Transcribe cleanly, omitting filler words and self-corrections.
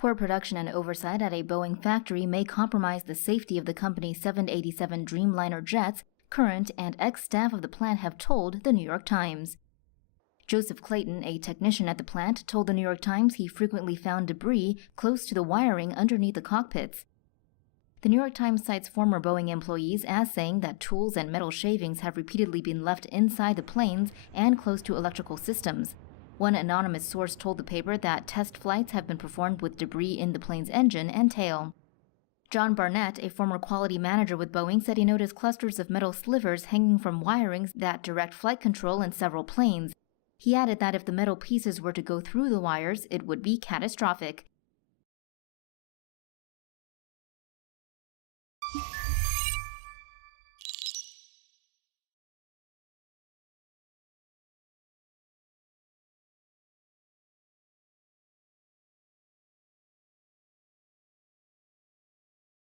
Poor production and oversight at a Boeing factory may compromise the safety of the company's 787 Dreamliner jets, current and ex-staff of the plant have told the New York Times. Joseph Clayton, a technician at the plant, told the New York Times he frequently found debris close to the wiring underneath the cockpits. The New York Times cites former Boeing employees as saying that tools and metal shavings have repeatedly been left inside the planes and close to electrical systems. One anonymous source told the paper that test flights have been performed with debris in the plane's engine and tail. John Barnett, a former quality manager with Boeing, said he noticed clusters of metal slivers hanging from wirings that direct flight control in several planes. He added that if the metal pieces were to go through the wires, it would be catastrophic.